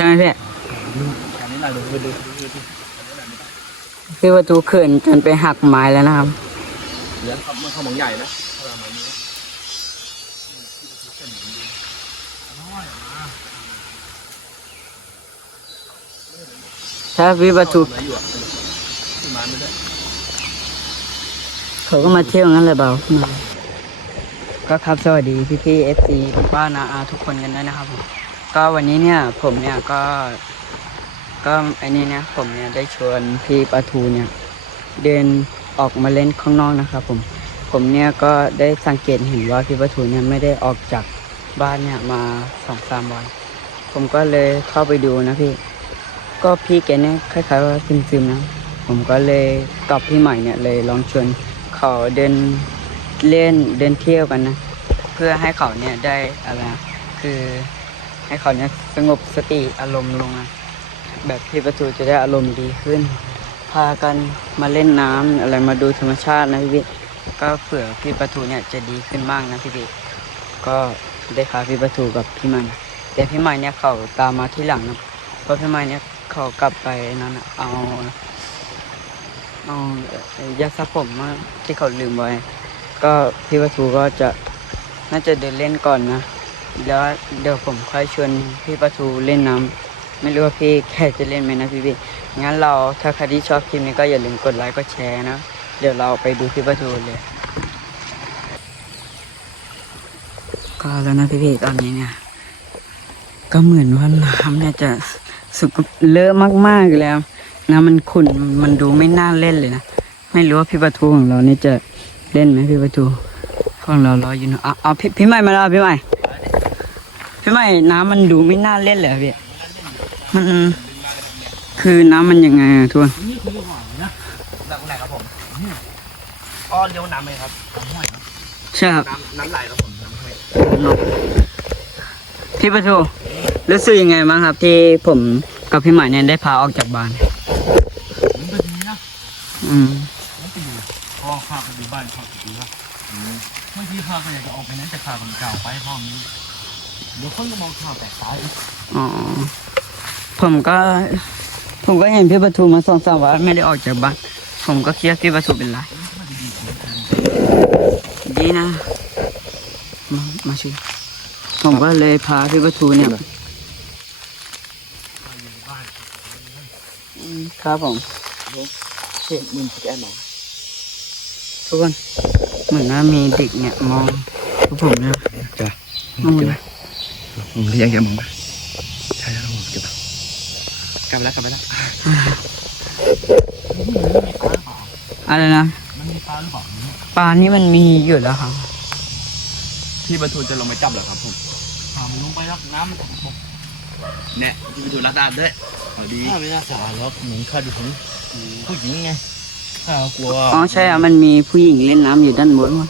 ช่ไหมพี่อันนี้หน่อยดูดูดูดูดูพี่ประตูเขื่อนจนไปหักไม้แล้วนะครับเหรียญครับมันข้าวหมองใหญ่นะประมาณนี้ถ้าพี่ประตูไหนอยู่อะขึ้นมาไม่ได้เขาก็มาเที่ยวงั้นเลยเปล่าก็ครับสวัสดีพี่พี่เอฟซีป้านาอาทุกคนกันด้วยนะครับผม ก็วันนี้เนี่ยผมเนี่ยก็ก็อ้นี่เนี่ยผมเนี่ยได้ชวนพี่ปะทูเนี่ยเดินออกมาเล่นข้างนอกนะครับผมผมเนี่ยก็ได้สังเกตเห็นว่าพี่ปะทูเนี่ยไม่ได้ออกจากบ้านเนี่ยมาสองสามวัน ผมก็เลยเข้าไปดูนะพี่ ก็พี่แกเนี่ยคล้ายๆว่าซึมๆนะผมก็เลยกับพี่ใหม่เนี่ยเลยลองชวนเขาเดินเล่นเดินเที่ยวกันนะ เพื่อให้เขาเนี่ยได้อะไรคือ ให้เขาเนี่ยสงบสติอารมณ์ลงนะแบบพี่ประตูจะได้อารมณ์ดีขึ้น พากันมาเล่นน้ำอะไรมาดูธรรมชาตินะพี่พี่ก็เผื่อพี่ประตูเนี่ยจะดีขึ้นมากนะพี่พี่ก็ได้พาพี่ประตูกับพี่มัน แต่พี่ใหม่เนี่ยเขาตามมาที่หลังนะเพราะพี่ใหม่เนี่ยเขากลับไปนั่นเอาเอายาสระผมมาที่เขาลืมไว้ ก็พี่ประตูก็จะน่าจะเดินเล่นก่อนนะ แล้วเดี๋ยวผมค่อยชวนพี่ประตูเล่นน้ำไม่รู้ว่าพี่แค่จะเล่นไหมนะพี่พี่งั้นเราถ้าใครที่ชอบคลิปนี้ก็อย่าลืมกดไลค์กดแชร์นะ เดี๋ยวเราไปดูคลิประตูเลย ก็แล้วนะพี่พี่ตอนนี้เนี่ย ก็เหมือนว่าน้ำเนี่ยจะสุกเลอะมากๆแล้วน้ำมันขุ่นมันดูไม่น่าเล่นเลยนะไม่รู้ว่าพี่ประตูของเราเนี่ยจะเล่นไหมพี่ประตูของเรารออยู่นะเอาเอาพี่พี่ใหม่มาแล้วพี่ใหม่ พี่ใหม่น้ำมันดูไม่น่าเล่นเลยอะพี่มันคือน้ำมันยังไงอะทุกคนนี่คือหวานนะหลังไหนครับผมอ้อเลี้ยวน้ำไหมครับน้ำห้อยครับใช่ครับน้ำน้ำไหลครับผมน้ำห้อยนกพี่ประตูรู้สึกยังไงบ้างครับ ที่ผมกับพี่ใหม่เนี่ยได้พาออกจากบ้านมันก็ดีนะอืมมันไปอยู่พ่อข้าก็อยู่บ้านข้าก็อยู่ครับบางทีข้าก็อยากจะออกไปนั้นแต่ข้าคนเก่าไปห้องนี้ เดี๋ยวคนก็มองข้าแปลกตายอ๋อ ผมก็ ผมก็เห็นพี่ประตูมาสองสามวันไม่ได้ออกจากบ้าน ผมก็คิดว่าพี่ประตูเป็นไรดีนะ มามาช่วยผมก็เลยพาพี่ประตูเนี่ยอืมครับผมเช่นมึงแกหนอทุกคนเหมือนว่ามีเด็กเนี่ยมองพวกผมเนี่ยจ้ะมองเลย มึงเรียกแกมึงไปใช่แล้วผมเก็บกลับไปแล้วกลับไปแล้วอะไรนะมันมีปลาหรือเปล่าปลานี่มันมีอยู่แล้วครับพี่บรรทุนจะลงไปจับเหรอครับผมถามลงไปรับน้ำมันบกเนี่ยพี่บรรทุนรักดาบด้วยเอาดีข้าไม่น่าสาหรอกเหมือนข้าดูถึงผู้หญิงไงข้ากลัวอ๋อใช่อะมันมีผู้หญิงเล่นน้ำอยู่ด้านบนว่ะ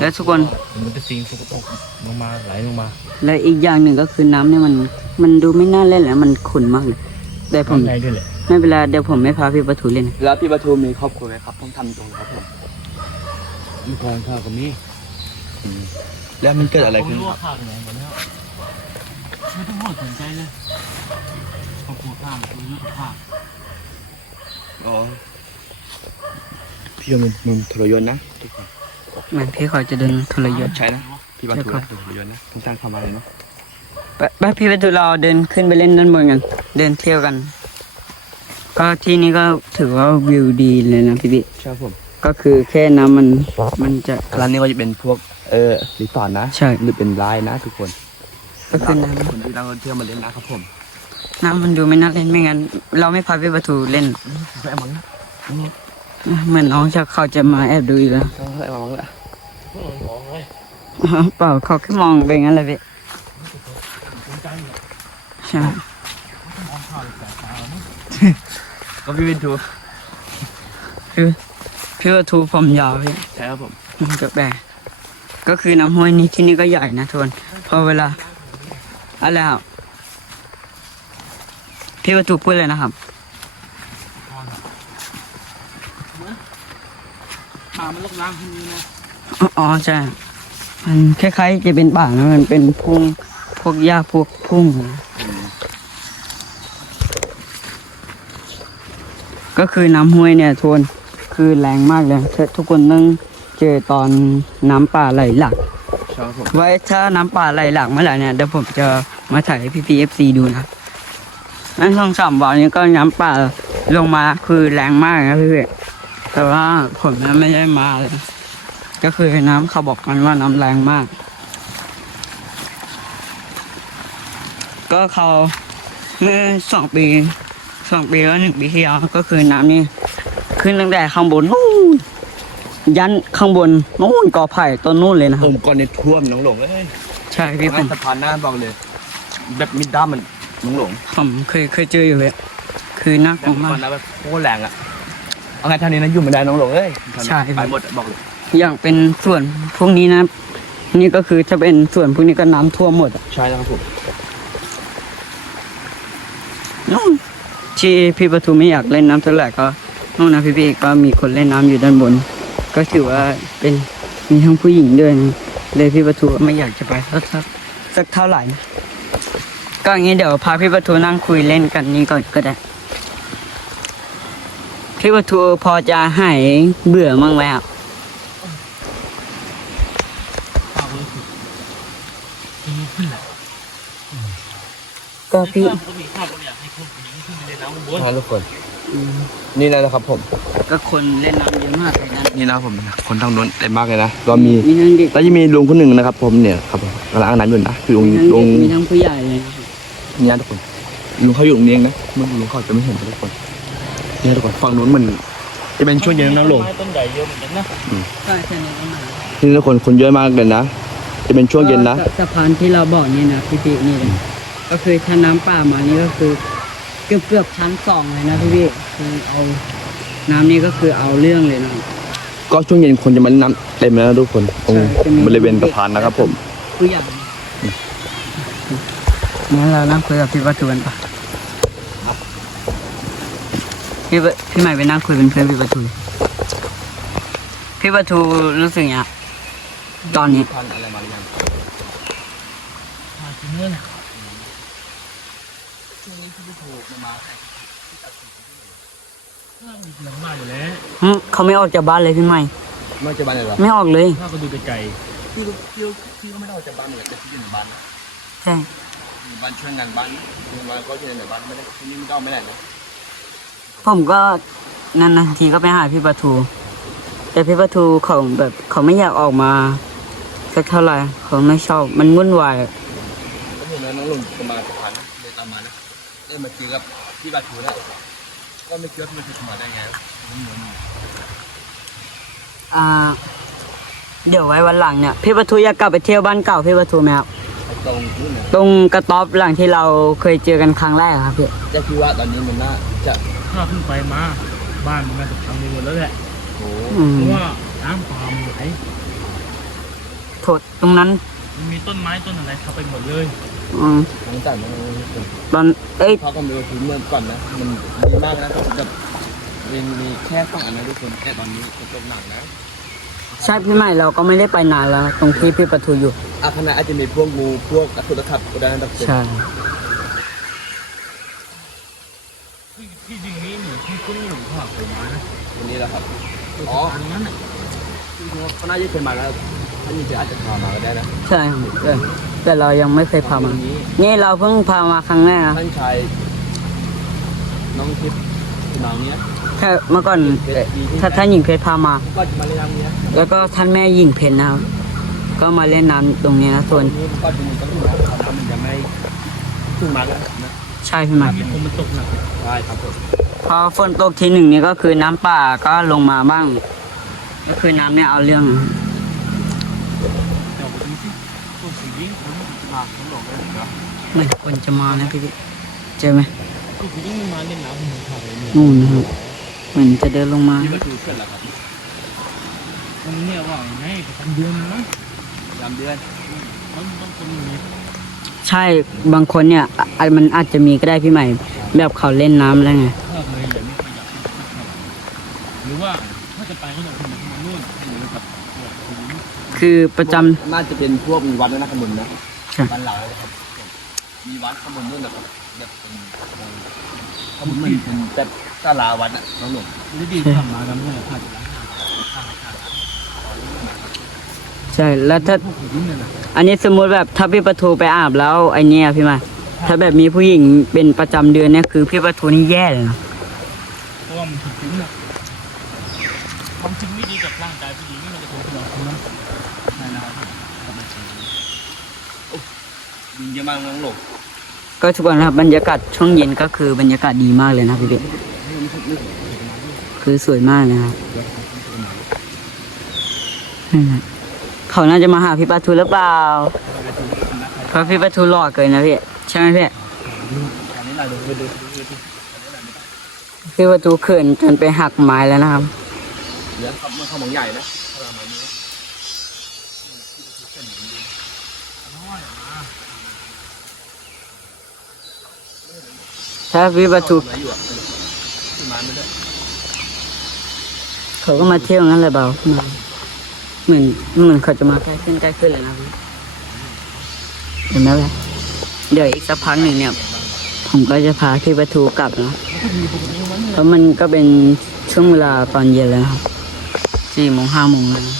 แล้วทุกคนมันเป็นสิ่งสกปรกลงมาไหลลงมา และอีกอย่างหนึ่งก็คือน้ำเนี่ยมัน มันดูไม่น่าเล่นแล้วมันขุ่นมากเลยแต่ผมข้างในด้วยแหละไม่เป็นไรเดี๋ยวผมไม่พาพี่ประตูเล่นแล้วพี่บรรทุนมีครอบครัวไหมครับต้องทำตรงครับผมมีกองข้าก็มีแล้วมันเกิดอะไรขึ้นผมรู้คว่ารับข้าเป็นไงหมดแล้วไม่ต้องห่วงสนใจเลยครอบครัวข้าคือเรื่องของข้าอ๋อพี่มันมันทรยศนะทุกคน เหมือนพี่เขาจะเดินทรยศใช่นะพี่บรรทุนใช่ครับทรยศนะต้องสร้างความอะไรเนาะไปไปพี่ประตูเราเดินขึ้นไปเล่นด้านบนกัน เดินเที่ยวกัน ก็ที่นี่ก็ถือว่าวิวดีเลยนะพี่พี่ใช่ผมก็คือแค่น้ำมันมันจะร้านนี้ก็จะเป็นพวกเออรีสอร์ทนะใช่หรือเป็นไลน์นะทุกคน ก็คือน้คนที่นักท่องเที่ยวมาเล่นนะครับผมำน้ำมันดูไม่น่าเล่นไม่งั้น เราไม่พาพี่ประตูเล่นไปมังนะ เหมือนน้องจะเขาจะมาแอบดูอยู่แล้วเฮ้ยมังละของเลยเปล่าเขาแค่มองไปงั้นเลยพี่ใช่ก็พี่วินทูคือพี่ว่าทูผมยาวพี่ใช่ครับผมมันก็แปลกก็คือน้ำห้วยนี้ที่นี่ก็ใหญ่นะทุกคนพอเวลาอะไรครับพี่ว่าทูพูดเลยนะครับามันลกล้างที่นี่นะอ๋อใช่มันคล้ายๆ จะเป็นป่านะมันเป็นพุ่งพวกหญ้าพวกพุ่งก็คือน้ำห้วยเนี่ยทวนคือแรงมากเลยทุกคนต้องเจอตอนน้ำป่าไหลหลากไว้ถ้าน้ำป่าไหลหลากเมื่อไหร่เนี่ยเดี๋ยวผมจะมาถ่ายพีพีเอฟซีดูนะนั่นสองสามวันนี้ก็น้ำป่าลงมาคือแรงมากนะพี่อน แต่ว่าผมเนี่ยไม่ได้มาเลย ก็คือน้ำเขาบอกกันว่าน้ำแรงมาก ก็เขาเมื่อสองปีสองปีแล้วหนึ่งปีที่แล้วก็คือน้ำนี่ขึ้นตั้งแต่ข้างบนนู่นยันข้างบนนู่นกอไผ่ต้นนู่นเลยนะคผรับมก่อนเนี่ยท่วมน้องหลงเอ้ยใช่พี่ผไม่มสะพานหน้าบอกเลย แบบมิดด้ามมันน้องหลงผมเคยเคยเจออยู่เลยคือน่ากแบลับวมาตอกนนั้นแบบโคตรแรงอะ เอาไงท่านี้นะอยู่ไม่ได้น้องหลงเอ้ยใช่ไปหมดอะบอกเลยอย่างเป็นส่วนพวกนี้นะนี่ก็คือจะเป็นส่วนพวกนี้ก็น้ำท่วมหมดอะใช่แล้วครับผมนู่นที่พี่ประตูไม่อยากเล่นน้ำเท่าไหร่ก็นู่นนะพี่ๆก็มีคนเล่นน้ำอยู่ด้านบน ก็ถือว่าเป็นมีทั้งผู้หญิงด้วยนะเลยพี่ประตูไม่อยากจะไปสักสักสักเท่าไหร่นะก็อย่างนี้เดี๋ยวพาพี่ประตูนั่งคุยเล่นกันนี้ก่อนก็ได้ พี่ประตูพอจะหายเบื่อมั้างไหมครับข้าวเลยคือเป็นขึ้นแหละก็พี่ข้าวปกติข้าวก็อยากให้คนผู้หญิงขึ้นไปเล่นน้ำบนใช่ทุกคน นี่นะครับผม ก็คนเล่นน้ำเยอะมากเลยนะนี่นะครับผมคนทางโน้นเต็มมากเลยนะก็มีมีทั้งเด็กแล้วจะมีลุงคนหนึ่งนะครับ ผมเนี่ยครับผมกำลังอาบน้ำอยู่นะคือลุงมีทั้งลุเด็งกมีทั้งผู้ใหญ่เลยนะเนี่ยทุกคนลุงเขาอยู่ตรงนี้เองนะเมื่อลุงเขาจะไม่เห็นทุกคน เนี่ยทุกคนฝั่งนู้นมันจะเป็นช่วงเย็นนะน้องหลงไม้ต้นใหญ่เยอะเหมือนกันนะใช่ใช่เนี่ยก็มานี่ทุกคนคนเยอะมากเลยนะ จะเป็นช่วงเย็นนะก็สะพานที่เราบอกนี่นะพี่พี่นี่เลยก็คือถ้าน้ำป่ามานี่ก็คือเกือบเกือบชั้นสองเลยนะพี่พี่คือเอาน้ำนี่ก็คือเอาเรื่องเลยนะก็ช่วงเย็นคนจะมาเล่นน้ำเต็มแล้วนะทุกคนตรงใช่จะมีบริเวณสะพานนะครับผมผู้ใหญ่งั้นเรานั่งคุยกับพี่ประตูกันปะ พี่ประพี่ใหม่ไปนั่งคุยเป็นเพื่อนพี่ประตูพี่ประตูรู้สึกยังไงตอนนี้พันอะไรมาหรือยังมากินเนื้อน่ะช่วงนี้ที่พี่โทรมาข้าวมีเสียงมากอยู่แล้วหึเขาไม่ออกจากบ้านเลยพี่ใหม่ไม่จะบ้านเลยเหรอไม่ออกเลยข้าวก็ดูไกลพี่พี่พี่ก็ไม่ได้ออกจากบ้านเลยแต่พี่อยู่ในบ้านนะใช่อยู่บ้านช่วยงานบ้านอยู่ในบ้านก็อยู่ในบ้านไม่ได้ที่นี่ไม่ต้องไม่ได้นะ ผมก็นานๆทีก็ไปหาพี่ประตูแต่พี่ประตูเขาแบบเขาไม่อยากออกมาสักเท่าไหร่เขาไม่ชอบมันวุ่นวายก็เห็นแล้วน้องลุงจะมาสะพานนะเลยตามมานะเออมาเจอกับพี่บาทูแล้วก็ไม่คิดว่ามันจะมาได้ไงมันเหมือนอ่า เดี๋ยวไว้วันหลังเนี่ยพี่ประตูอยากกลับไปเที่ยวบ้านเก่าพี่ประตูไหมครับตรงนู้นนะตรงกระต๊อบหลังที่เราเคยเจอกันครั้งแรกอะครับพี่จะคิดว่าตอนนี้มันน่าจะๆ ข้าวเพิ่งไปมา บ้านมันน่าจะพังไปหมดแล้วแหละโอ้อืมเพราะว่าน้ำป่ามันไหลโทษตรงนั้น มันมีต้นไม้ต้นอะไรทับไปหมดเลยอืมหลังจากนั้นตอนเอ้ยเขาก็มีว่าพื้นเมืองก่อนนะ มันดีมากนะกับมีมีแค่ฝั่งอันนั้นทุกคนแค่ตอนนี้ฝนตกหนักนะ ใช่พี่ใหม่เราก็ไม่ได้ไปนานแล้ว ตรงที่พี่ประตูอยู่อาคณะอาจจะมีพวกงูพวกตะคุตะขับก็ได้นะทุกคนใช่ ที่ที่ดินนี้เหมือนที่กุ้งหลงข้า วเคยมานะวันนี้แหละครับ อ๋ออันนั้นน่ะเขาน่าจะเคยมาแล้วถ้ามีเจออาจจะพามาก็ได้นะ ใช่ครับเออแต่เรายังไม่เคยพามา นี้นี่เราเพิ่งพามาครั้งแรกนะท่านชายน้องทิพย์น้องเนี้ยแค่เมื่อก่อนเอ่อถ้าท่านหญิงเพชรพามา ก็จะมาเล่นน้ำเนี้ย แล้วก็ท่านแม่หญิงเพชรนะครับ ก็มาเล่นน้ำตรงนี้นะส่วนนี้ก็จะมีต้นไม้น้ำมันจะไม่ขึ้นมาแล้วนะ ใช่พี่ใหม่มีคนมันตกหนักใช่ครับผม พอฝนตกทีหนึ่งนี่ก็คือน้ำป่าก็ลงมาบ้าง ก็คือน้ำเนี่ยเอาเรื่องนะเดี๋ยวไปดูที่ต้นสีดิ้งของหลากของหลงเลยนะเหมือนคนจะมานะพี่พี่เจอไหมต้นสีดิ้งมันมาเล่นน้ำมันถ่ายเลยเนี่ยนู่นนะครับเหมือนจะเดินลงมานี่ก็คือเพื่อนแหละครับมันเนี่ยว่าไงประจำเดือนนะยามเดือนมันต้องคนมีใช่บางคนเนี่ยอะอะมันอาจจะมีก็ได้พี่ใหม่แบบเขาเล่นน้ำแล้วไงภาพเลยอย่างนี้ขยับหรือว่าถ้า จะไปก็ต้องขึ้นมาข้างบนนู่นให้เหมือนกับพวกสีดิ้งคือประจำ น่าจะเป็นพวกมีวัดแล้วนะข้างบนนะใช่บ้านเราเลยครับมีวัดข้างบนนู่นนะครับแบบเป็นเขาเหมือนเป็นแบบศาลาวัดอะน้องหลวงไม่ดีทำมากันเมื่อไหร่ผ่านล้างงานข้างข้างใช่ แล้วถ้า พวกผู้หญิงเนี่ยนะอันนี้สมมุติแบบถ้าพี่ประทูไปอาบแล้วไอเนี้ยพี่มา ถ้าแบบมีผู้หญิงเป็นประจำเดือนเนี่ยคือพี่ประทูนี่แย่เลยนะเพราะว่ามันผิดศีลนะ ความจริงไม่ดีกับร่างกายผู้หญิงนี่มันจะถูกเราคนนั้นใช่นะครับกับมันจริงดีเยอะมากน้องหลวงก็ทุกคนนะครับบรรยากาศช่วงเย็นก็คือบรรยากาศดีมากเลยนะพี่เบคือสวยมากนะครับอืมเขาน่าจะมาหาพี่ประทูหรือเปล่าเพราะพี่ประทูหล่อเกินนะพี่ใช่ไหมพี่อันนี้เราดูไปดูดูดูพี่ประตูเขินจนไปหักไม้แล้วนะครับ เดี๋ยวครับมันเข้ามองใหญ่นะถ้าเรามานี้ถ้าพี่ประตูอะไรอยู่อะขึ้นมาไม่ได้เขาก็มาเที่ยวงั้นเลยเปล่าเหมือนเหมือนเขาจะมาใกล้ขึ้นใกล้ขึ้นเลยนะพี่เห็นไหมล่ะเดี๋ยวอีกสักพักหนึ่งเนี่ย ผมก็จะพาพี่ประตูกลับนะเพราะมันก็เป็นช่วงเวลาตอนเย็นแล้วครับ สี่โมงห้าโมงแล้วนะ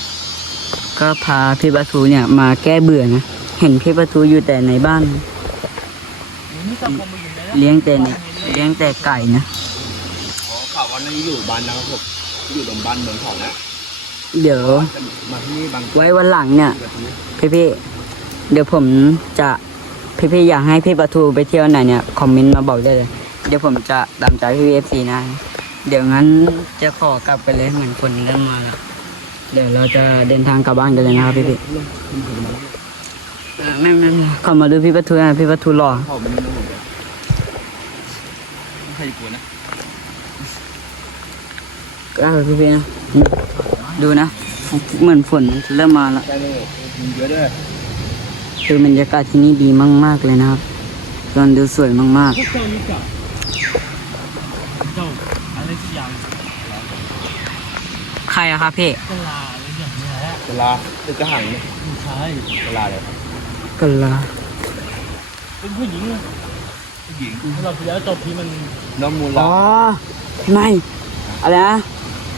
ก็พาพี่ประตูเนี่ยมาแก้เบื่อนะ เห็นพี่ประตูอยู่แต่ในบ้านนี่สังคมมันอยู่ไหนนะเลี้ยงแต่ในเลี้ยงแต่ไก่นะอ๋อข่าววันนี้อยู่บ้านนะครับผมอยู่ตรงบ้านเมืองทองนะ เดี๋ยวมาที่นี่บางไว้วันหลังเนี่ย พี่พี่ๆเดี๋ยวผมจะพี่พี่ๆอยากให้พี่ประทูไปเที่ยวไหนเนี่ยคอมเมนต์มาบอกได้เลย เดี๋ยวผมจะตามใจพี่เอฟซีนะ เดี๋ยวงั้นจะขอกลับไปเลยเหมือนคนเริ่มมาแล้วเดี๋ยวเราจะเดินทางกลับบ้านกันเลยนะครับพี่พี่ๆเออไม่ไม่ไม่ขอมาดูพี่ประทูนะพี่ประทูหล่อเข้าไปนี่น้องหลวงไม่ใครจะกลัวนะก็พี่พี่ๆนะนี่ดูนะ เหมือนฝนเริ่มมาแล้วใช่เลยมีเยอะด้วยคือบรรยากาศที่นี่ดีมาก ๆเลยนะครับตอนดูสวยมากพ ไรสักอย่างๆใครอะครับพี่กลาอะไรอย่างเงี้ยแหละเวลาตึกกระหังเนี่ยไม่ใช่เวลาเลยกัลลาเป็นผู้หญิงผู้หญิงถ้าเราไปแล้วจบที่มันน้องมูลอ๋าอไม่อะไรนะ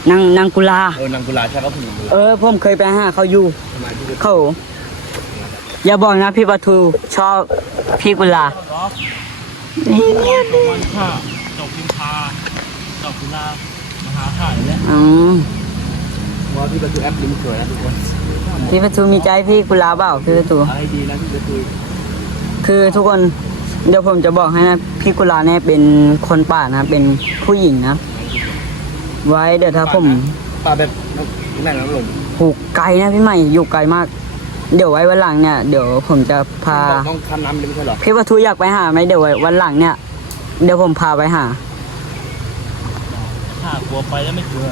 นางนางกุลา เออนางกุลาใช่ก็ผู้หญิงกุลาเออผมเคยไปหาเขาอยู่ทำไมที่เขาอย่าบอกนะพี่ปะทูชอบพี่กุลาล็อกนี่เนี่ยจบวันค่ะจบพิมพา จบกุลามหาถ่ายแล้วอืมว่าพี่ประตูแอปลิงสวยนะทุกคนพี่ปะทูมีใจพี่กุลาเปล่าพี่ปะทูอะไรดีนะพี่ประตูคือทุกคนเดี๋ยวผมจะบอกให้นะพี่กุลาเนี่ยเป็นคนป่านะเป็นผู้หญิงนะ ไว้เดี๋ยวถ้าผมปลาแบบแม่น้ำลงผูกไกลนะพี่ใหม่อยู่ไกลมาก เดี๋ยวไว้วันหลังเนี่ยเดี๋ยวผมจะพาต้องทำน้ำเป็นไม่ใช่หรอพี่ปะทูอยากไปหาไหมเดี๋ยวไว้วันหลังเนี่ย เดี๋ยวผมพาไปหา ถ้ากลัวไปแล้วไม่เจอ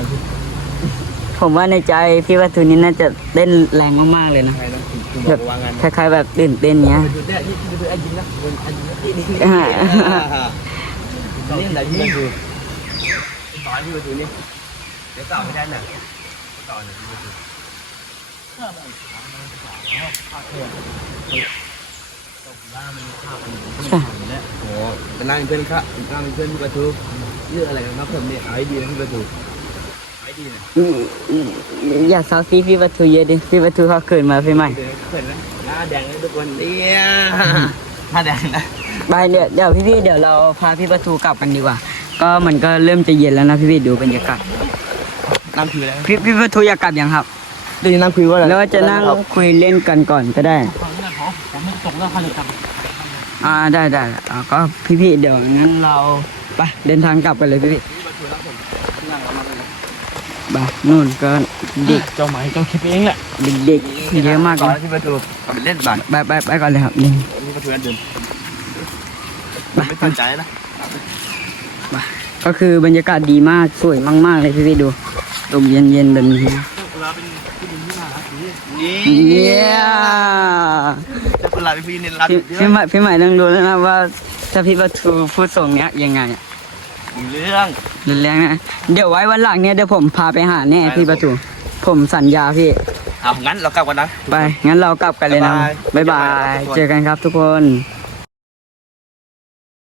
ผมว่าในใจพี่ปะทูนี่น่าจะเต้นแรงมากๆเลยนะ ใช่นะคุณแบบวางงานคล้ายๆแบบตื่นเต้นเนี้ยดูได้นี่คือดูไอ้ยิงนะเป็นไอ้ยิงนะนี่นี่อ่า นี่อะไรพี่ประตูต่อพี่ประตูนี่เดี๋ยวต่อไม่ได้น่ะต่อหน่อยพี่ประตู ถ้ามันถามมันถามแล้วภาคเทพจบกุลามันภาคมันถ่ายแล้วโอ้เป็นนั่งเพื่อนครับนั่งเพื่อนพี่ประตูเรื่องอะไรนะผมเนี่ยไอ้ดีนะพี่ประตูไอ้ดีนะอยากซาวซีพี่ปะทูเยอะดิพี่ปะทูเขาเกิดมาพี่ใหม่เดี๋ยวเพื่อนนะหน้าแดงเลยทุกคนเนี่ยหน้าแดงนะไปเดี๋ยวเดี๋ยวพี่ๆเดี๋ยวเราพาพี่ปะทูกลับกันดีกว่า ก็มันก็เริ่มจะเย็นแล้วนะพี่ๆดูบรรยากาศนั่งคุยแล้วพี่พี่ปะทูอยากกลับยังครับเดี๋ยวนั่งคุยว่าอะไรแล้วก็จะนั่งคุยเล่นกันก่อนก็ได้ ฟังนี่ขอผมไม่ตกแล้วค่ะเลยครับอ่าได้ได้อ่าก็พี่ๆเดี๋ยวงั้นเราไปเดินทางกลับกันเลยพี่ๆไปนู่นก็เด็กเจ้าไหมเจ้าคิดเองแหละเด็กๆเยอะมากก่เลอนยที่ประตูกลับไปเล่นบ้านไปไปไปก่อนเลยครับนี่นี่ประตูนั่นเดินไม่สนใจนะก็คือบรรยากาศดีมากสวยมากๆเลยพี่ๆดูลมเย็นๆแบบนี้ เจ้ากุลาเป็นผู้หญิงที่น่ารักดีนี่เนี่ยจะกุหลาบพี่เน้นรับพี่พี่ใหม่พี่ใหม่ต้องดูแล้วนะว่าถ้าพี่ประทูพูดส่งเนี้ยยังไงเรื่อง รุนแรงนะเดี๋ยวไว้วันหลังเนี่ยเดี๋ยวผมพาไปหาแน่พี่ประตูผมสัญญาพี่ เอางั้นเรากลับกันนะ ไป งั้นเรากลับกันเลยนะ บ๊ายบาย บ๊ายบาย เจอกันครับทุกคน